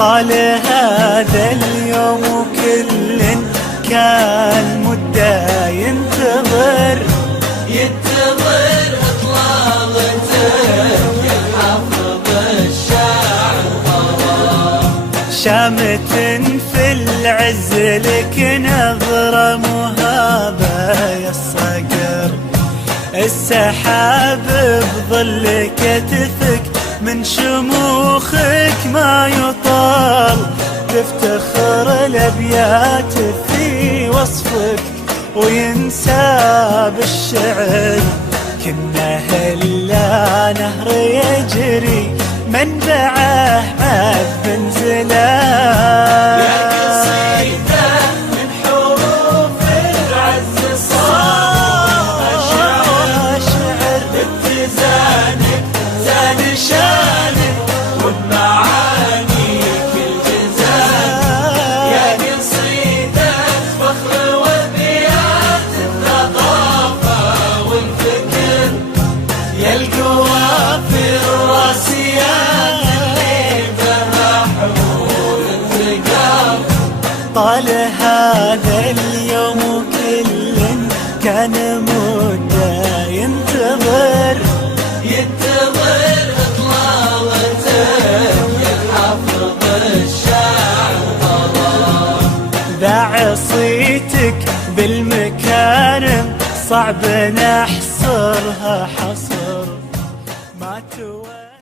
طال هذا اليوم وكل كان مدة ينتظر إطلالتك يا حافظ الشعر. شامت في العز لك نظرة مهابة يا الصقر، السحاب بظل كتفك من شموخك ما يطال، تفتخر الأبيات في وصفك وينسى بالشعر، كنا هلا نهر يجري منبعه عذب زلال. شانك وبمعانيك الجزال، يا قصيدة فخر وبيات الثقافة والفكر، يا القوافي الراسيات اللي بها حمول الثقافة. طال هذا اليوم وكل كان مدة ينتظر إطلالتك يا حافظ الشعر. ذاع صيتك بالمكارم صعب نحصرها حصر،